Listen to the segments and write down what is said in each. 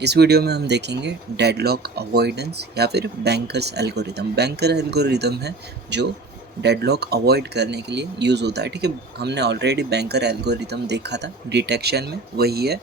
इस वीडियो में हम देखेंगे डेडलॉक अवॉइडेंस या फिर बैंकर्स एल्गोरिदम। बैंकर एल्गोरिदम है जो डेडलॉक अवॉइड करने के लिए यूज़ होता है। ठीक है, हमने ऑलरेडी बैंकर एल्गोरिदम देखा था डिटेक्शन में, वही है।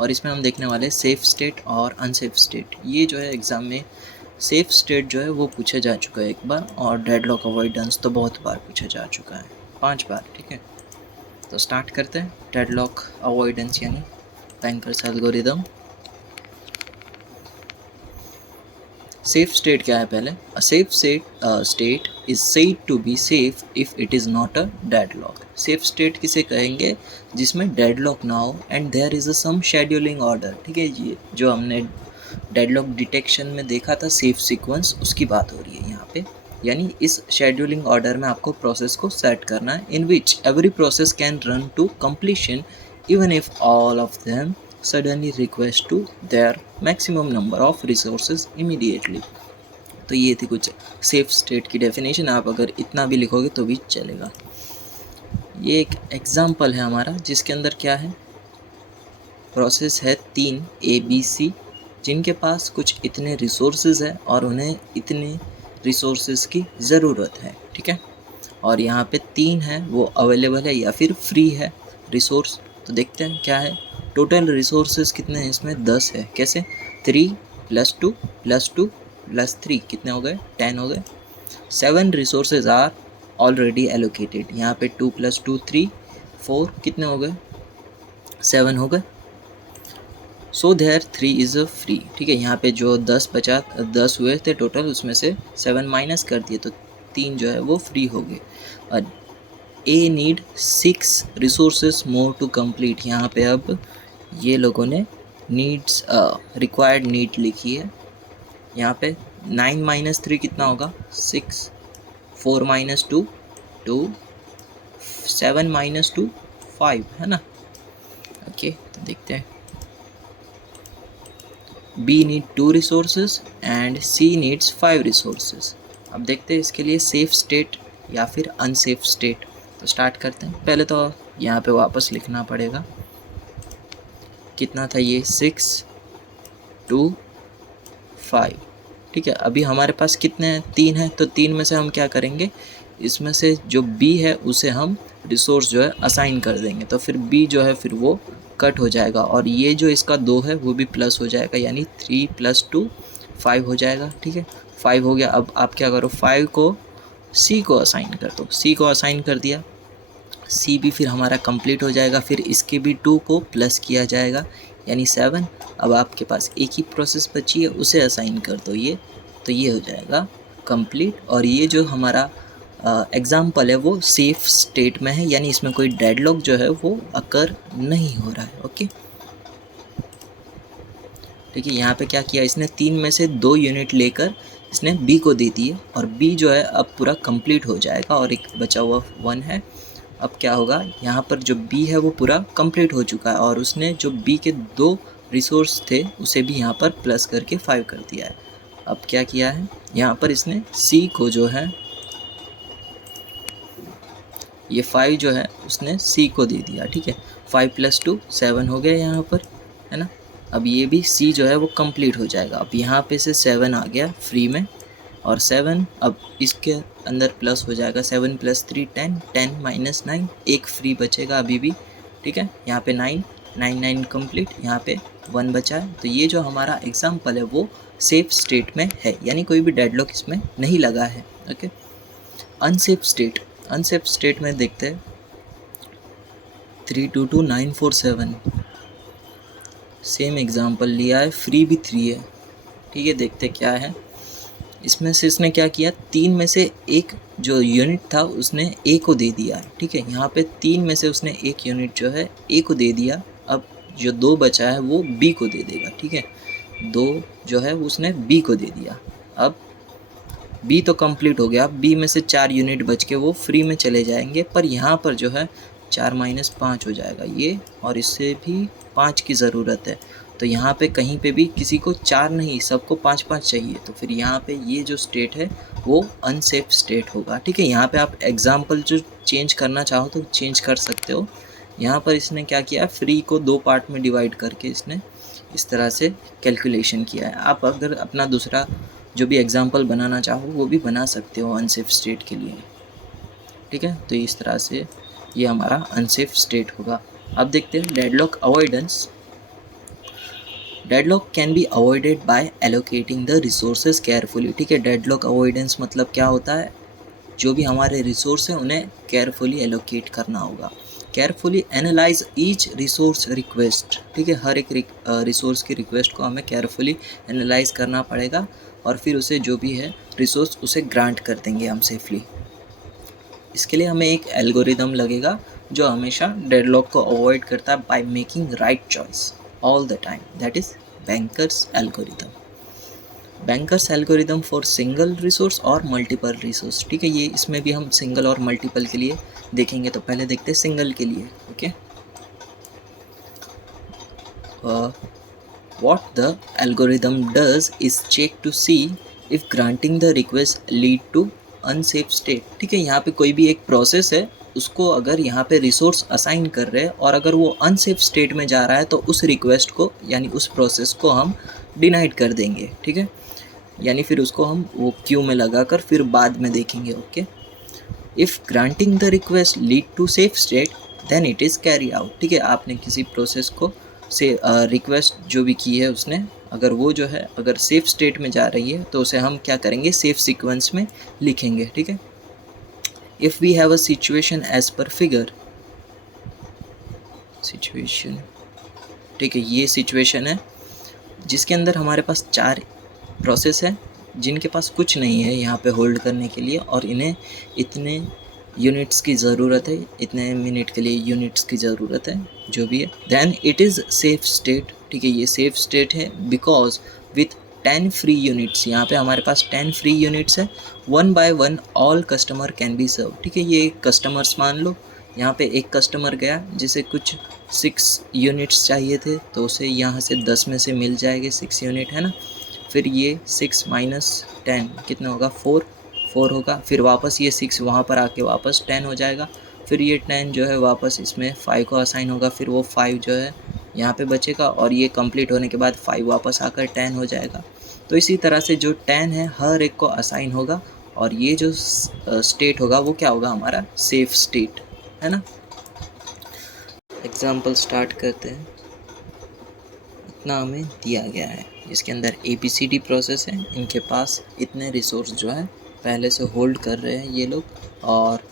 और इसमें हम देखने वाले सेफ स्टेट और अनसेफ स्टेट। ये जो है एग्ज़ाम में सेफ स्टेट जो है वो पूछा जा चुका है एक बार, और डेडलॉक अवॉइडेंस तो बहुत बार पूछा जा चुका है, 5 बार। ठीक है, तो स्टार्ट करते हैं। डेडलॉक अवॉइडेंस यानी बैंकर्स एल्गोरिदम। सेफ स्टेट क्या है पहले? A safe state is said to be safe if it is not a deadlock. Safe state किसे कहेंगे? जिसमें डेडलॉक ना हो and there is a some scheduling order. ठीक है, ये जो हमने डेडलॉक डिटेक्शन में देखा था सेफ सीक्वेंस, उसकी बात हो रही है यहाँ पे। यानी इस शेड्यूलिंग ऑर्डर में आपको प्रोसेस को सेट करना है, in which every process can run to completion even if all of them suddenly request to their maximum number of resources immediately। तो ये थी कुछ सेफ स्टेट की डेफिनेशन। आप अगर इतना भी लिखोगे तो भी चलेगा। ये एक एग्जाम्पल है हमारा जिसके अंदर क्या है, प्रोसेस है 3 ABC जिनके पास कुछ इतने रिसोर्सेज है और उन्हें इतने रिसोर्सेज की ज़रूरत है। ठीक है, और यहाँ पे 3 है वो अवेलेबल है या फिर फ्री है रिसोर्स। तो देखते हैं क्या है। टोटल रिसोर्सेज कितने हैं इसमें? 10 है। कैसे? 3 + 2 + 2 + 3 कितने हो गए? 10 हो गए। 7 रिसोर्सेज आर ऑलरेडी एलोकेटेड। यहाँ पे 2 + 2 3 4 कितने हो गए? 7 हो गए। So there 3 is a free. ठीक है, यहाँ पे जो 10 हुए थे टोटल, उसमें से 7 माइनस कर दिए तो 3 जो है वो फ्री हो गए। और A need 6 resources more to complete. यहाँ पे अब ये लोगों ने नीड्स रिक्वायर्ड नीड लिखी है। यहाँ पे 9 - 3 कितना होगा? 6। 4 - 2 2 7 - 2 5 है ना। ओके, तो देखते हैं। B need 2 resources and C needs 5 resources. अब देखते हैं इसके लिए सेफ स्टेट या फिर अनसेफ स्टेट। तो स्टार्ट करते हैं। पहले तो यहाँ पे वापस लिखना पड़ेगा। कितना था ये? 6 2 5। ठीक है, अभी हमारे पास कितने हैं? 3 है। तो 3 में से हम क्या करेंगे, इसमें से जो बी है उसे हम रिसोर्स जो है असाइन कर देंगे। तो फिर बी जो है फिर वो कट हो जाएगा, और ये जो इसका 2 है वो भी प्लस हो जाएगा, यानी 3 + 2 5 हो जाएगा। ठीक है, 5 हो गया। अब आप क्या करो, 5 को सी को असाइन कर दो। सी को असाइन कर दिया, सी भी फिर हमारा कंप्लीट हो जाएगा। फिर इसके भी 2 को प्लस किया जाएगा, यानी 7। अब आपके पास एक ही प्रोसेस बची है, उसे असाइन कर दो ये, तो ये हो जाएगा कंप्लीट। और ये जो हमारा एग्ज़ाम्पल है वो सेफ स्टेट में है, यानी इसमें कोई डेडलॉक जो है वो अकर नहीं हो रहा है। ओके, ठीक है। यहाँ पे क्या किया इसने, 3 में से 2 यूनिट लेकर इसने बी को दे दिए, और बी जो है अब पूरा कंप्लीट हो जाएगा, और एक बचा हुआ 1 है। अब क्या होगा, यहाँ पर जो बी है वो पूरा कंप्लीट हो चुका है, और उसने जो बी के 2 रिसोर्स थे उसे भी यहाँ पर प्लस करके 5 कर दिया है। अब क्या किया है, यहाँ पर इसने सी को जो है ये 5 जो है उसने सी को दे दिया। ठीक है, 5 + 2 7 हो गया यहाँ पर, है ना। अब ये भी सी जो है वो कंप्लीट हो जाएगा। अब यहाँ पे से 7 आ गया फ्री में, और 7 अब इसके अंदर प्लस हो जाएगा। 7 + 3 10 10 - 9 एक फ्री बचेगा अभी भी। ठीक है, यहाँ पे 9 9 9 कंप्लीट, यहाँ पे 1 बचा है। तो ये जो हमारा एग्जाम्पल है वो सेफ स्टेट में है, यानी कोई भी डेडलॉक इसमें नहीं लगा है। Okay, unsafe state. Unsafe state में देखते हैं 322947। सेम एग्जाम्पल लिया है, फ्री भी 3 है। ठीक है, देखते क्या है इसमें से। इसने क्या किया, 3 में से एक जो यूनिट था उसने ए को दे दिया है। ठीक है, यहाँ पे 3 में से उसने एक यूनिट जो है ए को दे दिया। अब जो 2 बचा है वो बी को दे देगा। ठीक है, 2 जो है उसने बी को दे दिया। अब बी तो कंप्लीट हो गया। अब बी में से 4 यूनिट बच के वो फ्री में चले जाएंगे, पर यहाँ पर जो है 4 - 5 हो जाएगा ये, और इससे भी 5 की ज़रूरत है। तो यहाँ पे कहीं पे भी किसी को 4 नहीं, सबको 5 5 चाहिए। तो फिर यहाँ पे ये जो स्टेट है वो अनसेफ स्टेट होगा। ठीक है, यहाँ पे आप एग्जाम्पल जो चेंज करना चाहो तो चेंज कर सकते हो। यहाँ पर इसने क्या किया, फ्री को 2 पार्ट में डिवाइड करके इसने इस तरह से कैलकुलेशन किया है। आप अगर अपना दूसरा जो भी एग्जांपल बनाना चाहो वो भी बना सकते हो अनसेफ स्टेट के लिए, ठीक है। तो इस तरह से ये हमारा अनसेफ स्टेट होगा। अब देखते हैं deadlock avoidance. Deadlock can be avoided by allocating the resources carefully, ठीक है। डेडलॉक अवॉइडेंस मतलब क्या होता है, जो भी हमारे रिसोर्स हैं उन्हें केयरफुली एलोकेट करना होगा। Carefully analyse each resource request, ठीक है। हर एक रिसोर्स की रिक्वेस्ट को हमें केयरफुली एनालाइज करना पड़ेगा और फिर उसे जो भी है रिसोर्स उसे ग्रांट कर देंगे हम सेफली। इसके लिए हमें एक एल्गोरिदम लगेगा जो हमेशा डेडलॉक को अवॉइड करता है by making right choice all the time, that is bankers algorithm. Bankers algorithm for single resource और मल्टीपल रिसोर्स, ठीक है। ये इसमें भी हम सिंगल और मल्टीपल के लिए देखेंगे, तो पहले देखते हैं सिंगल के लिए। Okay, what the algorithm does is check to see if granting the request lead to unsafe state, ठीक है। यहाँ पे कोई भी एक प्रोसेस है, उसको अगर यहाँ पे रिसोर्स असाइन कर रहे हैं और अगर वो अनसेफ स्टेट में जा रहा है तो उस रिक्वेस्ट को यानी उस प्रोसेस को हम डिनाइड कर देंगे, ठीक है। यानी फिर उसको हम वो क्यू में लगा कर फिर बाद में देखेंगे। Okay, if granting the request lead to safe state then it is carry out, ठीक है। आपने किसी प्रोसेस को से रिक्वेस्ट जो भी की है उसने, अगर वो जो है अगर सेफ स्टेट में जा रही है तो उसे हम क्या करेंगे, सेफ सीक्वेंस में लिखेंगे, ठीक है। If we have a situation as per figure situation, ठीक है। ये सिचुएशन है जिसके अंदर हमारे पास 4 प्रोसेस है जिनके पास कुछ नहीं है यहाँ पे होल्ड करने के लिए और इन्हें इतने यूनिट्स की ज़रूरत है, इतने मिनट के लिए यूनिट्स की ज़रूरत है, जो भी है। Then it is safe state, ठीक है। ये सेफ स्टेट है बिकॉज विथ 10 फ्री यूनिट्स, यहाँ पे हमारे पास 10 फ्री यूनिट्स है। 1 by 1 all customer can be serve, ठीक है। ये कस्टमर्स मान लो, यहाँ पे एक कस्टमर गया जिसे कुछ 6 यूनिट्स चाहिए थे तो उसे यहाँ से 10 में से मिल जाएंगे 6 यूनिट, है ना। फिर ये 6 माइनस 10 कितना होगा, 4 होगा। फिर वापस ये 6 वहाँ पर आके वापस 10 हो जाएगा। फिर ये 10 जो है वापस इसमें 5 को असाइन होगा, फिर वो 5 जो है यहाँ पे बचेगा और ये कंप्लीट होने के बाद 5 वापस आकर 10 हो जाएगा। तो इसी तरह से जो 10 है हर एक को असाइन होगा और ये जो स्टेट होगा वो क्या होगा, हमारा सेफ स्टेट, है ना। एग्जाम्पल स्टार्ट करते हैं। इतना हमें दिया गया है जिसके अंदर ABCD प्रोसेस है, इनके पास इतने रिसोर्स जो है पहले से होल्ड कर रहे हैं ये लोग और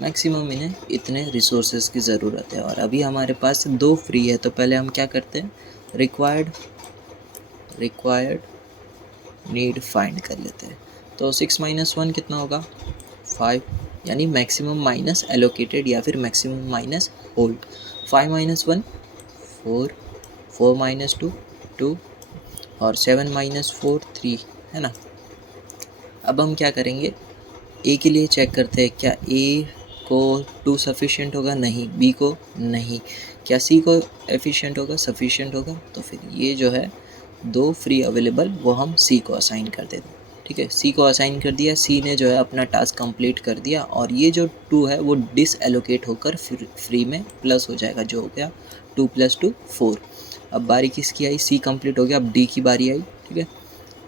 मैक्सिमम इन्हें इतने रिसोर्सेज की ज़रूरत है और अभी हमारे पास 2 फ्री है। तो पहले हम क्या करते हैं, रिक्वायर्ड नीड फाइंड कर लेते हैं। तो 6 माइनस 1 कितना होगा, 5, यानी मैक्सिमम माइनस एलोकेटेड या फिर maximum minus hold. 5 minus 1 4, 4 minus 2 2 और 7 माइनस 4 3, है ना। अब हम क्या करेंगे, ए के लिए चेक करते हैं क्या ए को 2 सफिशिएंट होगा, नहीं। बी को नहीं, क्या सी को एफिशिएंट होगा, सफिशिएंट होगा। तो फिर ये जो है 2 फ्री अवेलेबल वो हम सी को असाइन कर देते हैं, ठीक है। सी को असाइन कर दिया, सी ने जो है अपना टास्क कंप्लीट कर दिया और ये जो 2 है वो डिसएलोकेट होकर फिर फ्री में प्लस हो जाएगा, जो हो गया 2 + 2 4। अब बारी किसकी आई, सी कंप्लीट हो गया, अब डी की बारी आई, ठीक है।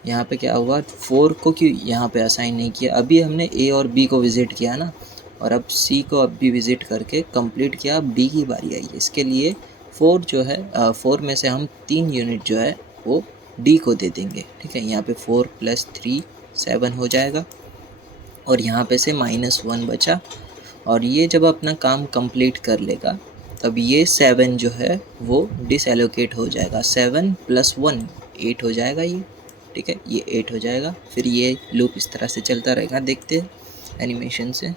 यहाँ पे क्या हुआ, 4 को क्यों यहाँ पे असाइन नहीं किया, अभी हमने ए और बी को विज़िट किया ना और अब सी को अब भी विज़िट करके कंप्लीट किया, अब डी की बारी आई। इसके लिए 4 जो है 4 में से हम 3 यूनिट जो है वो डी को दे देंगे, ठीक है। यहाँ पे 4 + 3 7 हो जाएगा और यहाँ पे से -1 बचा और ये जब अपना काम कंप्लीट कर लेगा तब ये 7 जो है वो डिसएलोकेट हो जाएगा। 7 + 1 8 हो जाएगा ये, ठीक है। ये 8 हो जाएगा। फिर ये लूप इस तरह से चलता रहेगा, देखते हैं एनिमेशन से,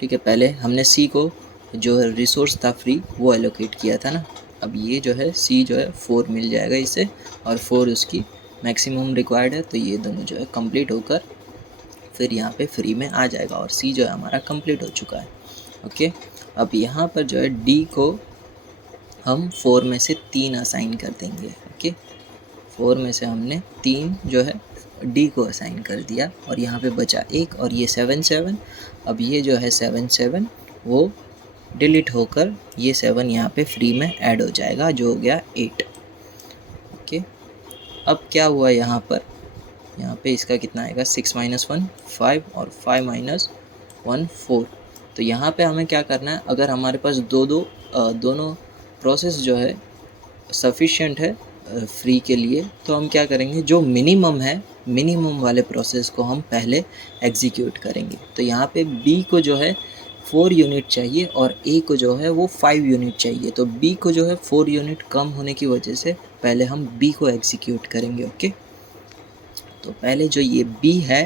ठीक है। पहले हमने सी को जो है रिसोर्स था फ्री वो एलोकेट किया था ना, अब ये जो है सी जो है 4 मिल जाएगा इसे और 4 उसकी मैक्सिमम रिक्वायर्ड है, तो ये दोनों जो है कंप्लीट होकर फिर यहाँ पे फ्री में आ जाएगा और सी जो है हमारा कंप्लीट हो चुका है। ओके, अब यहाँ पर जो है डी को हम 4 में से 3 असाइन कर देंगे। ओके, 4 में से हमने 3 जो है डी को असाइन कर दिया और यहाँ पे बचा 1 और ये 7 7। अब ये जो है 7 7 वो डिलीट होकर ये 7 यहाँ पे फ्री में ऐड हो जाएगा, जो हो गया 8। ओके, अब क्या हुआ यहाँ पे इसका कितना आएगा, 6 - 1 5 और 5 - 1 4। तो यहाँ पे हमें क्या करना है, अगर हमारे पास दोनों प्रोसेस जो है सफिशिएंट है फ्री के लिए, तो हम क्या करेंगे, जो मिनिमम है, मिनिमम वाले प्रोसेस को हम पहले एग्जीक्यूट करेंगे। तो यहाँ पे बी को जो है 4 यूनिट चाहिए और ए को जो है वो 5 यूनिट चाहिए। तो बी को जो है 4 यूनिट कम होने की वजह से पहले हम बी को एग्जीक्यूट करेंगे। ओके, तो पहले जो ये बी है,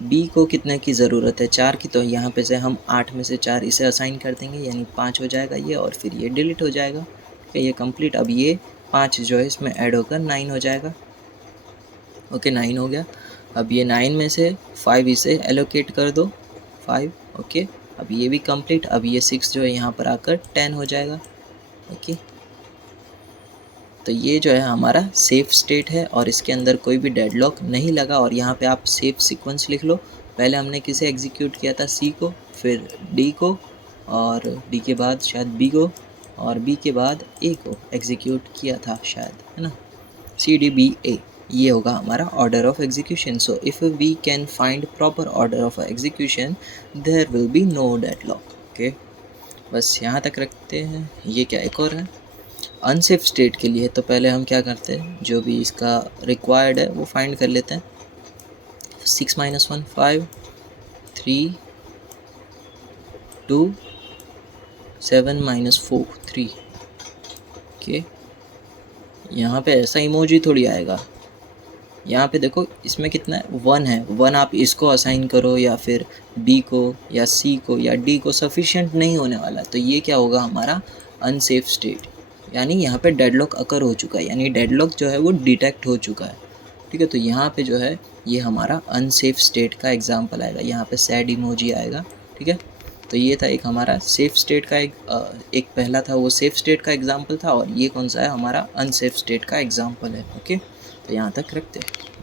बी को कितने की ज़रूरत है, 4 की। तो यहाँ पे से हम 8 में से 4 इसे असाइन कर देंगे, यानी 5 हो जाएगा ये, और फिर ये डिलीट हो जाएगा। ठीक है, ये कंप्लीट। अब ये 5 जो है इसमें ऐड होकर 9 हो जाएगा। ओके, 9 हो गया। अब ये 9 में से 5 इसे एलोकेट कर दो, 5। ओके, अब ये भी कंप्लीट। अब ये 6 जो है यहाँ पर आकर 10 हो जाएगा। ओके, तो ये जो है हमारा सेफ स्टेट है और इसके अंदर कोई भी डेडलॉक नहीं लगा। और यहाँ पे आप सेफ सीक्वेंस लिख लो। पहले हमने किसे एग्जीक्यूट किया था, सी को, फिर डी को, और डी के बाद शायद बी को, और बी के बाद ए को एग्जीक्यूट किया था शायद, है ना, सी डी बी ए। ये होगा हमारा order of execution. So if we can find proper order of execution, there will be no deadlock. Okay, बस यहाँ तक रखते हैं। ये क्या एक और है अनसेफ स्टेट के लिए। तो पहले हम क्या करते हैं, जो भी इसका रिक्वायर्ड है वो फाइंड कर लेते हैं। 6 - 1 5 3 2 7 - 4 3। ओके, यहाँ पे ऐसा इमोजी थोड़ी आएगा। यहाँ पे देखो इसमें कितना है, 1 है। 1 आप इसको असाइन करो या फिर बी को या सी को या डी को, सफिशिएंट नहीं होने वाला। तो ये क्या होगा हमारा अनसेफ स्टेट, यानी यहाँ पे डेडलॉक अकर हो चुका है, यानी डेडलॉक जो है वो डिटेक्ट हो चुका है। ठीक है, तो यहाँ पे जो है ये हमारा अनसेफ स्टेट का एग्जांपल आएगा। यहाँ पे सैड इमोजी आएगा। ठीक है, तो ये था एक हमारा सेफ स्टेट का एक पहला था वो सेफ स्टेट का एग्जांपल था, और ये कौन सा है, हमारा अनसेफ स्टेट का एग्जांपल है। ओके, तो यहाँ तक रखते हैं।